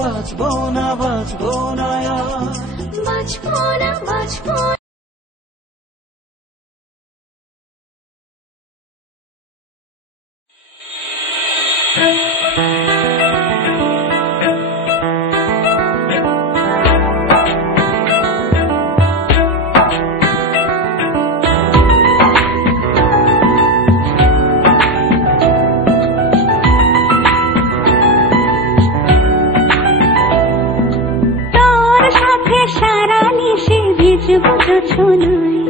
বাঁচবো না বাঁচবো না আর, বাঁচবো না বাঁচবো না। সারা নিশে ভিজবো জোছনায়,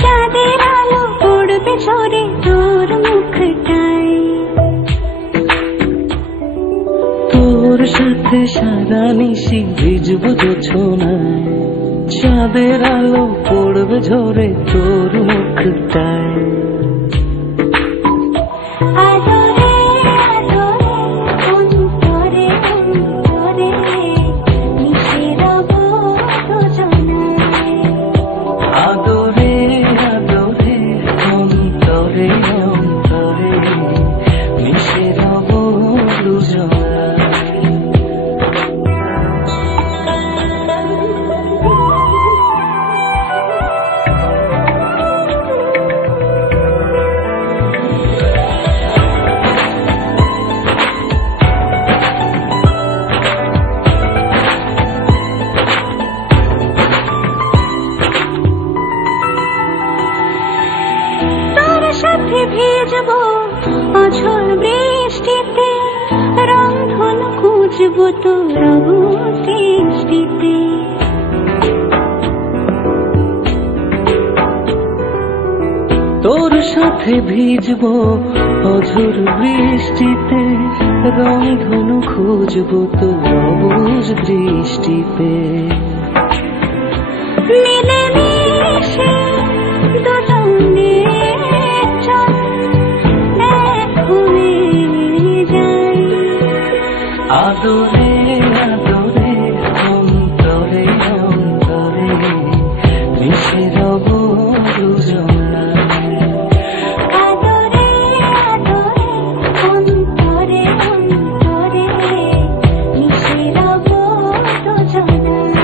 চাঁদের আলো পড়বে ঝরে তোর মুখটায়। তোর সাথে সারা নিশি ভিজবো জোছনায়, চাঁদের আলো পড়বে ঝরে তোর মুখটায়। সাথে ভিজবো অঝোর বৃষ্টিতে, রংধনু খুঁজবো তোর দৃষ্টিতে। তোর সাথে ভিজবো অঝোর বৃষ্টিতে, রংধনু খুঁজবো তোর অবুঝ দৃষ্টিতে। মিলে মিশে দুজনে আদরে আদরে অন্তরে অন্তরে মিশে রব দুজনায়। আদরে আদরে অন্তরে অন্তরে মিশে রব দুজনায়।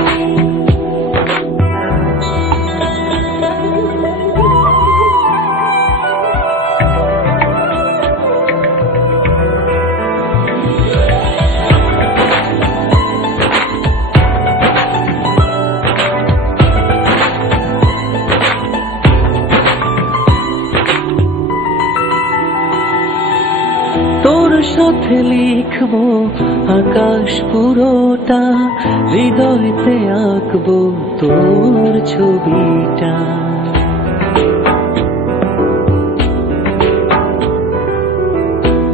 তোর সাথে লিখবো আকাশ পুরোটা, হৃদয়তে আঁকবো তোর ছবিটা।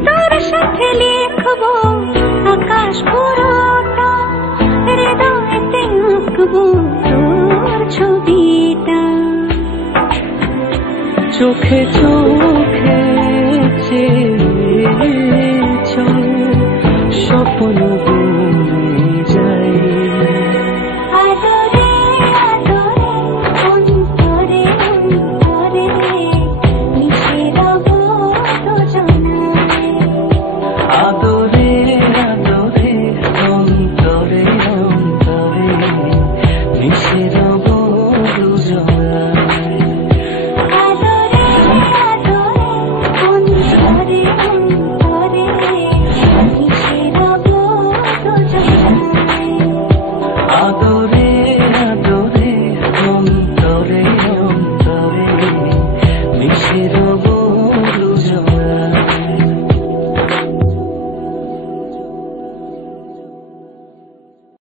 তোর সাথে লিখবো আকাশ পুরোটা, হৃদয়তে আঁকবো তোর ছবিটা। চোখে চোখে চেয়ে চল স্বপ্ন